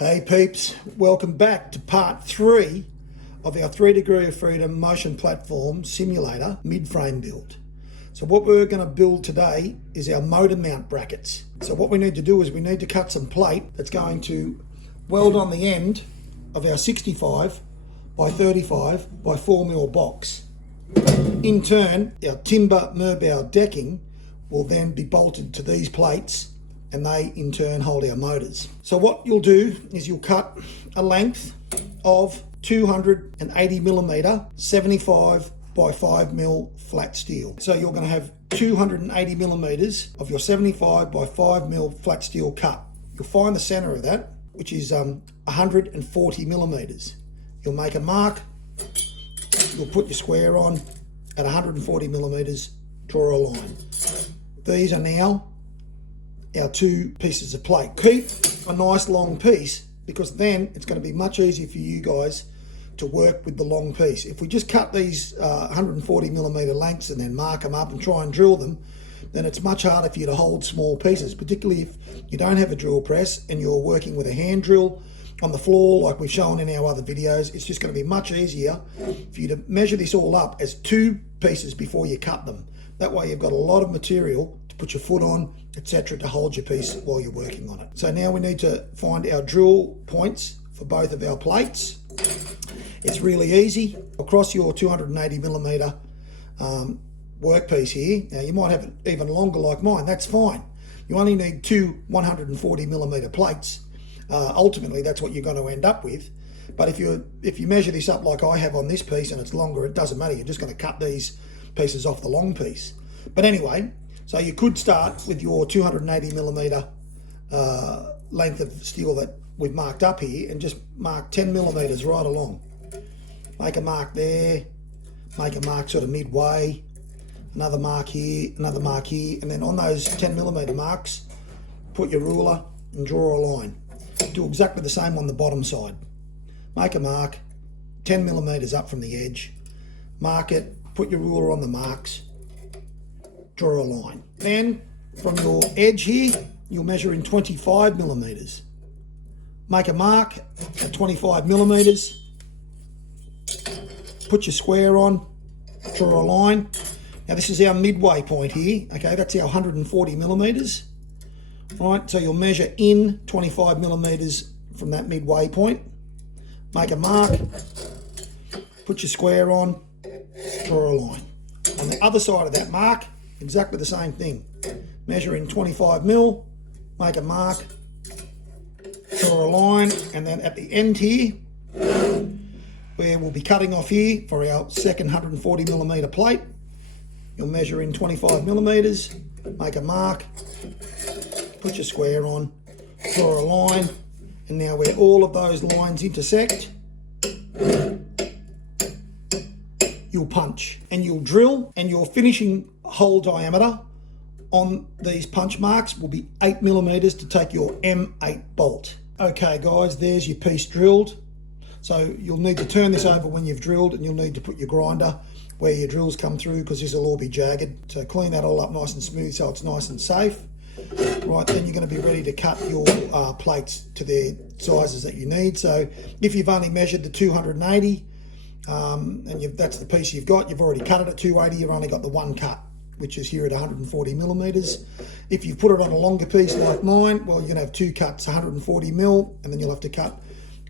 Hey peeps, welcome back to part 3 of our 3 Degree of Freedom motion platform simulator mid-frame build. So what we're going to build today is our motor mount brackets. So what we need to do is we need to cut some plate that's going to weld on the end of our 65 by 35 by 4mm box. In turn, our timber Merbau decking will then be bolted to these plates, and they in turn hold our motors. So what you'll do is you'll cut a length of 280mm 75 by 5mm flat steel. So you're going to have 280mm of your 75 by 5mm flat steel cut. You'll find the center of that, which is 140mm. You'll make a mark, you'll put your square on at 140mm, draw a line. These are now our 2 pieces of plate. Keep a nice long piece, because then it's going to be much easier for you guys to work with the long piece. If we just cut these 140mm lengths and then mark them up and try and drill them, then it's much harder for you to hold small pieces, particularly if you don't have a drill press and you're working with a hand drill on the floor like we've shown in our other videos. It's just going to be much easier for you to measure this all up as 2 pieces before you cut them. That way you've got a lot of material to put your foot on, etc., to hold your piece while you're working on it. So now we need to find our drill points for both of our plates. It's really easy. Across your 280mm workpiece here, now you might have it even longer like mine, that's fine. You only need 2 140mm plates. Ultimately that's what you're going to end up with. But if you measure this up like I have on this piece and it's longer, it doesn't matter. You're just going to cut these pieces off the long piece. But anyway, so you could start with your 280mm length of steel that we've marked up here and just mark 10mm right along. Make a mark there, make a mark sort of midway, another mark here, another mark here, and then on those 10mm marks, put your ruler and draw a line. Do exactly the same on the bottom side. Make a mark, 10mm up from the edge, mark it, put your ruler on the marks, draw a line. Then from your edge here, you'll measure in 25mm. Make a mark at 25mm, put your square on, draw a line. Now this is our midway point here, okay, that's our 140mm. Right, so you'll measure in 25mm from that midway point. Make a mark, put your square on, draw a line. On the other side of that mark, exactly the same thing. Measure in 25mm, make a mark, draw a line, and then at the end here, where we'll be cutting off here for our second 140mm plate, you'll measure in 25mm, make a mark, put your square on, draw a line, and now where all of those lines intersect, you'll punch and you'll drill, and your finishing hole diameter on these punch marks will be 8mm to take your M8 bolt. Okay guys, there's your piece drilled. So you'll need to turn this over when you've drilled, and you'll need to put your grinder where your drills come through, because this will all be jagged. So clean that all up nice and smooth so it's nice and safe. Right, then you're going to be ready to cut your plates to their sizes that you need. So if you've only measured the 280 and that's the piece you've got, you've already cut it at 280, you've only got the one cut, which is here at 140mm. If you put it on a longer piece like mine, well, you're going to have 2 cuts, 140mm, and then you'll have to cut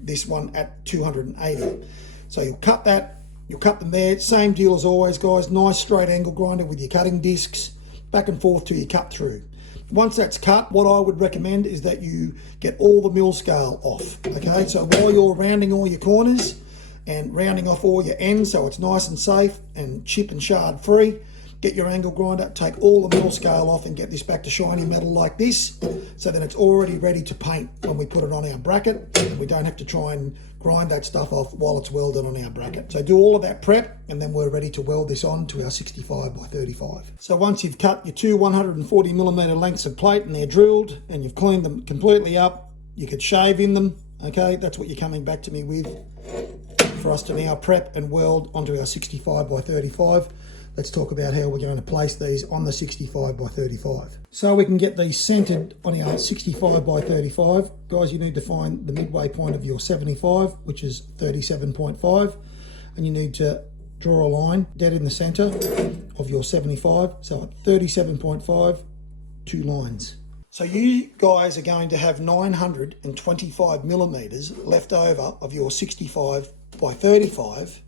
this one at 280. So you'll cut that, you'll cut them there. Same deal as always, guys. Nice straight angle grinder with your cutting discs, back and forth till you cut through. Once that's cut, what I would recommend is that you get all the mill scale off, okay? So while you're rounding all your corners and rounding off all your ends so it's nice and safe and chip and shard free, get your angle grinder, take all the mill scale off and get this back to shiny metal like this, so then it's already ready to paint when we put it on our bracket, and we don't have to try and grind that stuff off while it's welded on our bracket. So do all of that prep, and then we're ready to weld this on to our 65 by 35. So once you've cut your 2 140mm lengths of plate and they're drilled and you've cleaned them completely up, you could shave in them, okay? That's what you're coming back to me with for us to now prep and weld onto our 65 by 35. let's talk about how we're going to place these on the 65 by 35. So we can get these centered on our 65 by 35. Guys, you need to find the midway point of your 75, which is 37.5, and you need to draw a line dead in the center of your 75. So at 37.5, 2 lines. So you guys are going to have 925 millimeters left over of your 65 by 35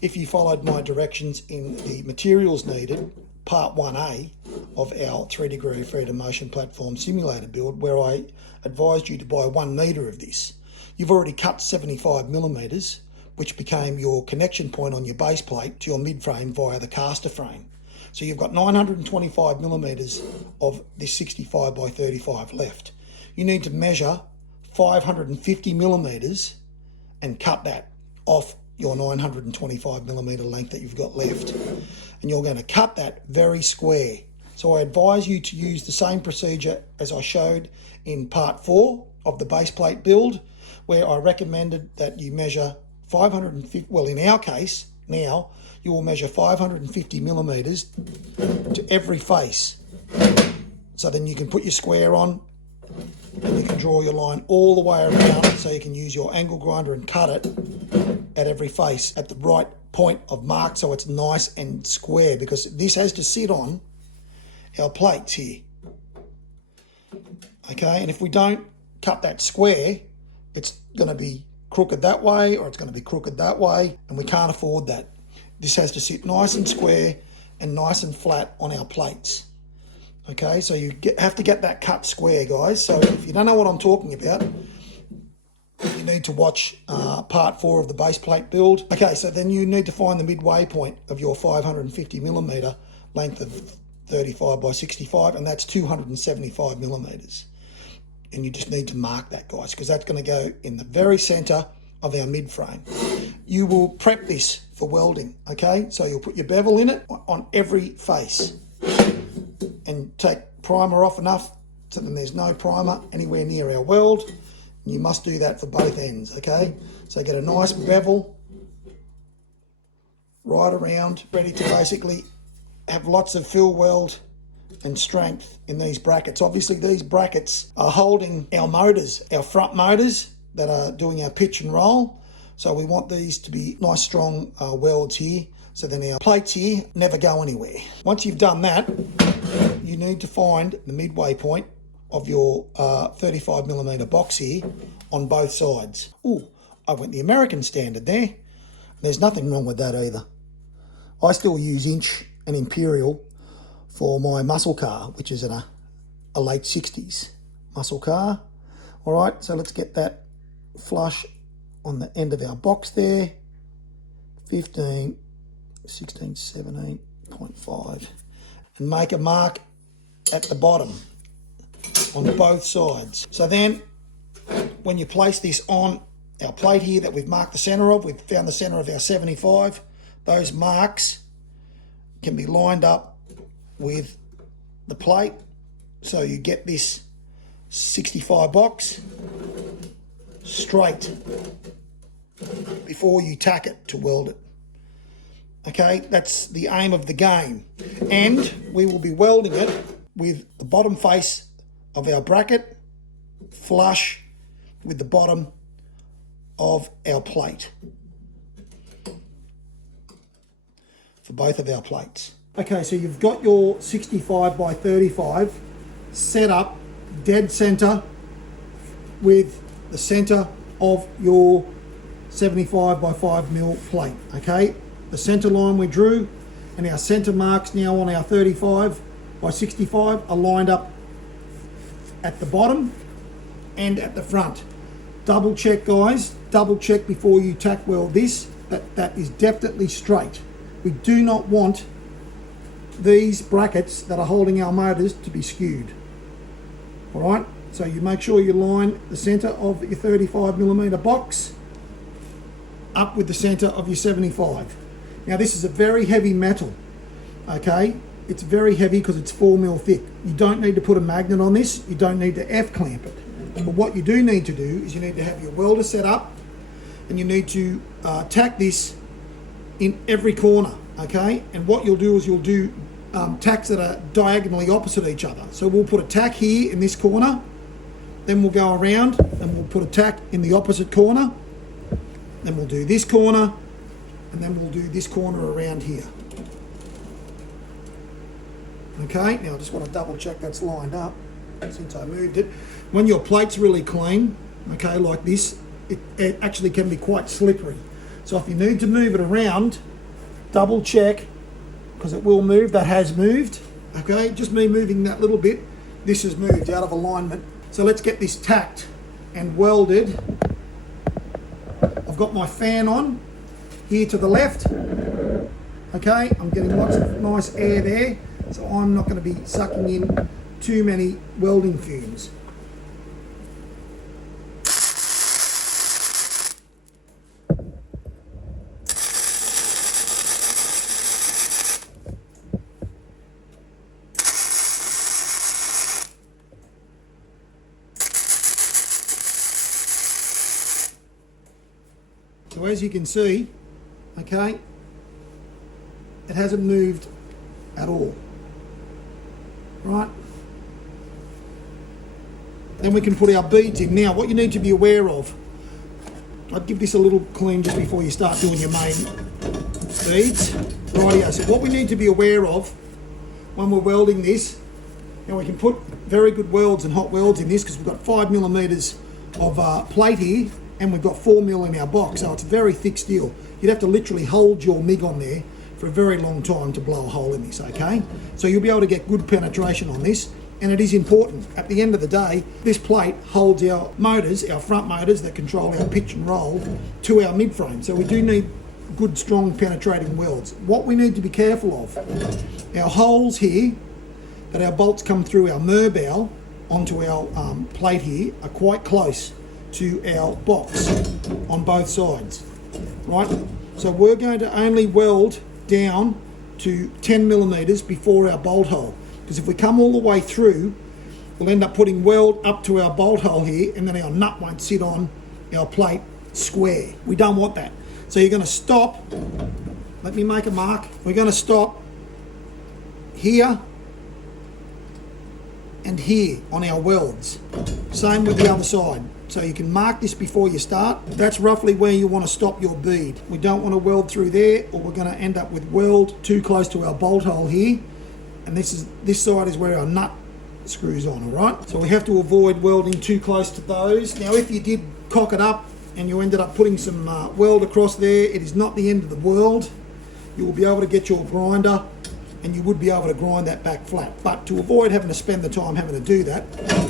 if you followed my directions in the materials needed, part 1A of our 3-degree of freedom motion platform simulator build, where I advised you to buy 1 meter of this. You've already cut 75 millimeters, which became your connection point on your base plate to your mid frame via the caster frame. So you've got 925 millimeters of this 65 by 35 left. You need to measure 550 millimeters and cut that off your 925 millimeter length that you've got left. And you're going to cut that very square. So I advise you to use the same procedure as I showed in part 4 of the base plate build, where I recommended that you measure 550, well in our case, now, you will measure 550 millimeters to every face. So then you can put your square on and you can draw your line all the way around, so you can use your angle grinder and cut it at every face at the right point of mark, so it's nice and square, because this has to sit on our plates here. Okay, and if we don't cut that square, it's going to be crooked that way, or it's going to be crooked that way, and we can't afford that. This has to sit nice and square and nice and flat on our plates. Okay, so you have to get that cut square, guys. So if you don't know what I'm talking about, you need to watch part 4 of the base plate build. Okay, so then you need to find the midway point of your 550 millimeter length of 35 by 65, and that's 275 millimeters. And you just need to mark that, guys, because that's going to go in the very center of our mid frame. You will prep this for welding, okay? So you'll put your bevel in it on every face and take primer off enough so then there's no primer anywhere near our weld. And you must do that for both ends, okay? So get a nice bevel right around, ready to basically have lots of fill weld and strength in these brackets. Obviously these brackets are holding our motors, our front motors that are doing our pitch and roll. So we want these to be nice strong welds here, so then our plates here never go anywhere. Once you've done that, you need to find the midway point of your 35 millimeter box here on both sides. Ooh, I went the American standard there. There's nothing wrong with that either. I still use inch and imperial for my muscle car, which is a late 60s muscle car. All right, so let's get that flush on the end of our box there. 15, 16, 17.5. And make a mark at the bottom on both sides. So then when you place this on our plate here that we've marked the center of, we've found the center of our 75, those marks can be lined up with the plate, so you get this 65 box straight before you tack it to weld it. Okay, that's the aim of the game. And we will be welding it with the bottom face of our bracket flush with the bottom of our plate for both of our plates. Okay, so you've got your 65 by 35 set up dead center with the center of your 75 by 5 mil plate. Okay, the center line we drew and our center marks now on our 35 by 65 are lined up at the bottom and at the front. Double check, guys, double check before you tack weld this, that is definitely straight. We do not want these brackets that are holding our motors to be skewed. All right, so you make sure you line the center of your 35 millimeter box up with the center of your 75. Now this is a very heavy metal, okay? It's very heavy because it's 4 mil thick. You don't need to put a magnet on this, you don't need to F-clamp it. But what you do need to do is you need to have your welder set up and you need to tack this in every corner okay? And what you'll do is you'll do tacks that are diagonally opposite each other. So we'll put a tack here in this corner, then we'll go around and we'll put a tack in the opposite corner, then we'll do this corner, and then we'll do this corner around here. Okay, now I just want to double check that's lined up since I moved it. When your plate's really clean, okay, like this, it actually can be quite slippery. So if you need to move it around, double check, because it will move. That has moved, okay? Just me moving that little bit, this has moved out of alignment. So let's get this tacked and welded. I've got my fan on here to the left, okay? I'm getting lots of nice air there, so I'm not going to be sucking in too many welding fumes. So as you can see, okay, it hasn't moved at all, right? Then we can put our beads in. Now, what you need to be aware of, I'd give this a little clean just before you start doing your main beads. Rightio, so what we need to be aware of when we're welding this, now we can put very good welds and hot welds in this because we've got 5mm of plate here, and we've got 4mm in our box, so it's very thick steel. You'd have to literally hold your MIG on there for a very long time to blow a hole in this, okay? So you'll be able to get good penetration on this, and it is important. At the end of the day, this plate holds our motors, our front motors that control our pitch and roll, to our mid-frame. So we do need good, strong, penetrating welds. What we need to be careful of, our holes here, that our bolts come through our Merbau onto our plate here, are quite close to our box on both sides, right? So we're going to only weld down to 10mm before our bolt hole, because if we come all the way through, we'll end up putting weld up to our bolt hole here, and then our nut won't sit on our plate square. We don't want that. So you're going to stop, let me make a mark, we're going to stop here and here on our welds. Same with the other side. So you can mark this before you start. That's roughly where you want to stop your bead. We don't want to weld through there, or we're going to end up with weld too close to our bolt hole here. And this side is where our nut screws on, all right? So we have to avoid welding too close to those. Now, if you did cock it up and you ended up putting some weld across there, it is not the end of the world. You will be able to get your grinder and you would be able to grind that back flat. But to avoid having to spend the time having to do that,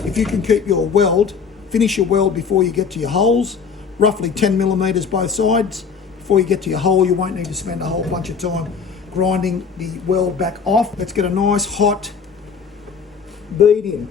if you can keep your weld, finish your weld before you get to your holes, roughly 10mm both sides. Before you get to your hole, you won't need to spend a whole bunch of time grinding the weld back off. Let's get a nice hot bead in.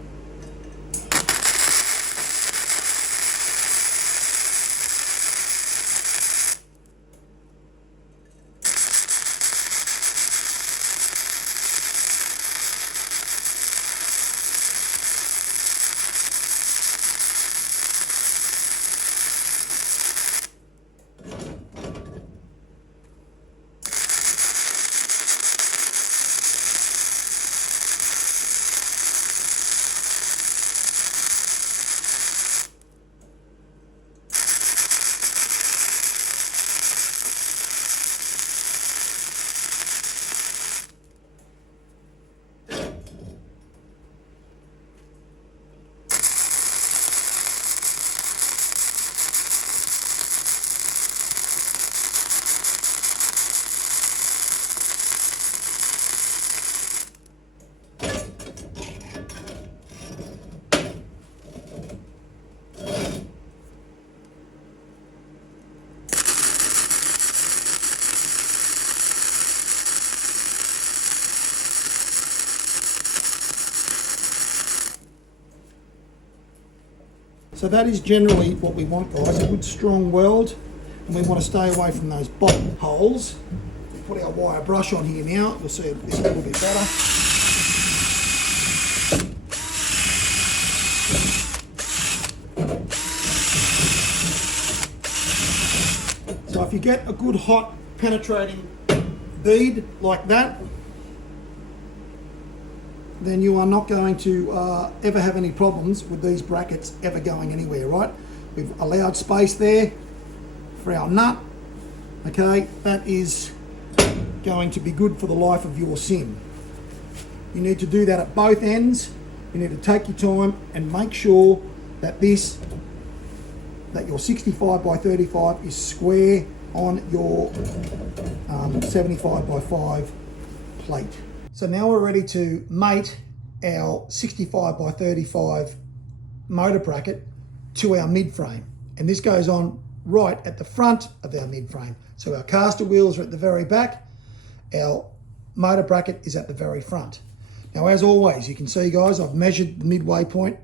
So that is generally what we want, guys, a good strong weld, and we want to stay away from those bottom holes. We'll put our wire brush on here now, you'll see this a little bit better. So if you get a good hot penetrating bead like that, then you are not going to ever have any problems with these brackets ever going anywhere, right? We've allowed space there for our nut. Okay, that is going to be good for the life of your sim. You need to do that at both ends. You need to take your time and make sure that your 65 by 35 is square on your 75 by 5 plate. So now we're ready to mate our 65 by 35 motor bracket to our mid frame. And this goes on right at the front of our mid frame. So our caster wheels are at the very back, our motor bracket is at the very front. Now, as always, you can see, guys, I've measured the midway point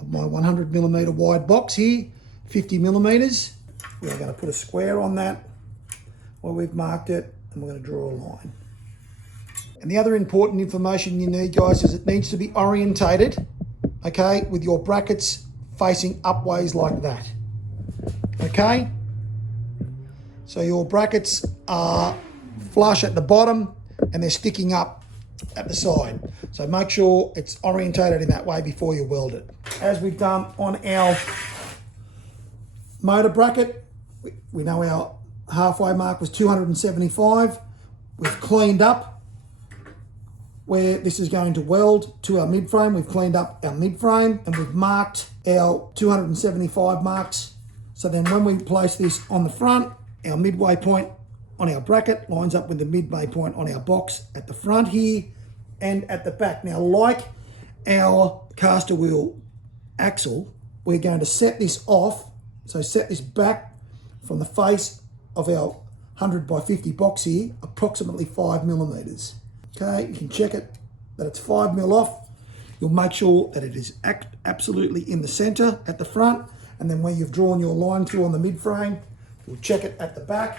of my 100mm wide box here, 50 millimeters. We're going to put a square on that where we've marked it, and we're going to draw a line. And the other important information you need, guys, is it needs to be orientated, okay, with your brackets facing upways like that, okay? So your brackets are flush at the bottom and they're sticking up at the side. So make sure it's orientated in that way before you weld it. As we've done on our motor bracket, we know our halfway mark was 275. We've cleaned up where this is going to weld to our mid frame. We've cleaned up our mid frame and we've marked our 275 marks. So then when we place this on the front, our midway point on our bracket lines up with the midway point on our box at the front here and at the back. Now, like our caster wheel axle, we're going to set this off. So set this back from the face of our 100 by 50 box here, approximately 5 millimeters. Okay, you can check it that it's 5 mil off. You'll make sure that it is absolutely in the center at the front, and then where you've drawn your line through on the mid frame, you'll check it at the back.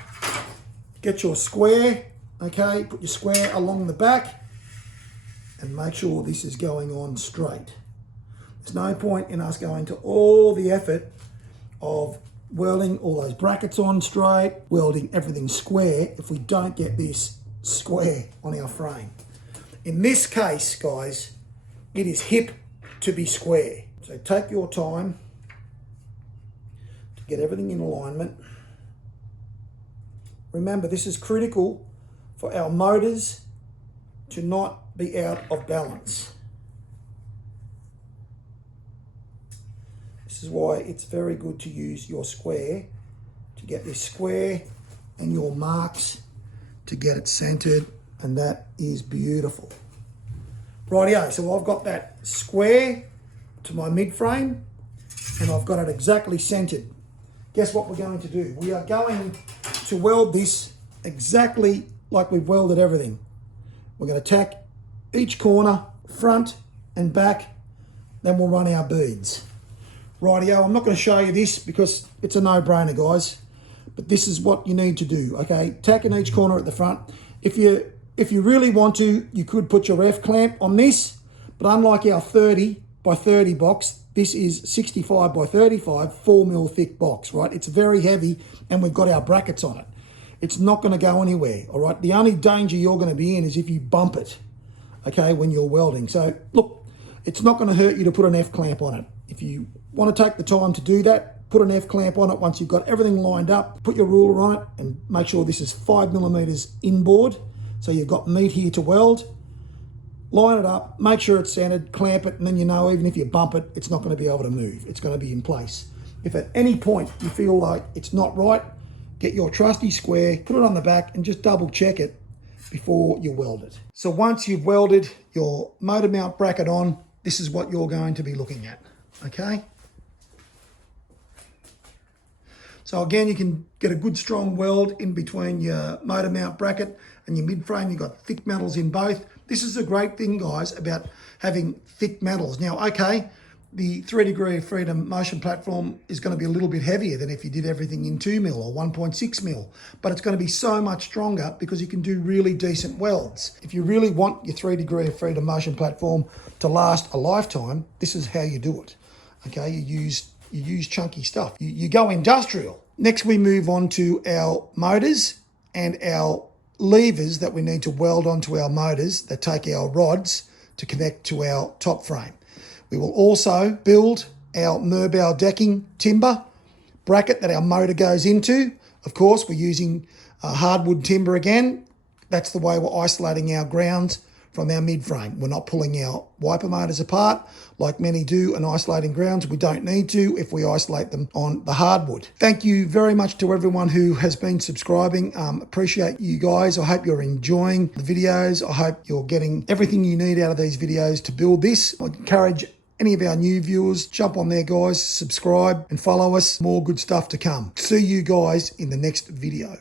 Get your square, okay, put your square along the back and make sure this is going on straight. There's no point in us going to all the effort of welding all those brackets on straight, welding everything square if we don't get this square on our frame. In this case, guys, it is hip to be square. So take your time to get everything in alignment. Remember, this is critical for our motors to not be out of balance. This is why it's very good to use your square to get this square and your marks to get it centered, and that is beautiful. Rightio, so I've got that square to my mid frame and I've got it exactly centered. Guess what we're going to do? We are going to weld this exactly like we've welded everything. We're going to tack each corner, front and back, then we'll run our beads. Rightio, I'm not going to show you this because it's a no-brainer, guys, but this is what you need to do, okay? Tack in each corner at the front. If you really want to, you could put your F-clamp on this, but unlike our 30 by 30 box, this is 65 by 35, 4 mil thick box, right? It's very heavy and we've got our brackets on it. It's not going to go anywhere, all right? The only danger you're going to be in is if you bump it, okay, when you're welding. So look, it's not going to hurt you to put an F-clamp on it. If you want to take the time to do that, put an F-clamp on it once you've got everything lined up, put your ruler on it and make sure this is 5 millimeters inboard. So you've got meat here to weld. Line it up, make sure it's centered, clamp it, and then you know even if you bump it, it's not going to be able to move. It's going to be in place. If at any point you feel like it's not right, get your trusty square, put it on the back and just double check it before you weld it. So once you've welded your motor mount bracket on, this is what you're going to be looking at, okay? So again, you can get a good strong weld in between your motor mount bracket and your mid frame. You've got thick metals in both. This is a great thing, guys, about having thick metals. Now, okay, the 3 degree of freedom motion platform is going to be a little bit heavier than if you did everything in 2 mil or 1.6 mil, but it's going to be so much stronger because you can do really decent welds. If you really want your 3 degree of freedom motion platform to last a lifetime, this is how you do it. Okay, you use chunky stuff. You go industrial. Next, we move on to our motors and our levers that we need to weld onto our motors that take our rods to connect to our top frame. We will also build our Merbau decking timber bracket that our motor goes into. Of course, we're using hardwood timber again. That's the way we're isolating our grounds from our mid-frame. We're not pulling our wiper motors apart like many do and isolating grounds. We don't need to if we isolate them on the hardwood. Thank you very much to everyone who has been subscribing. Appreciate you guys. I hope you're enjoying the videos. I hope you're getting everything you need out of these videos to build this. I encourage any of our new viewers, jump on there, guys, subscribe and follow us. More good stuff to come. See you guys in the next video.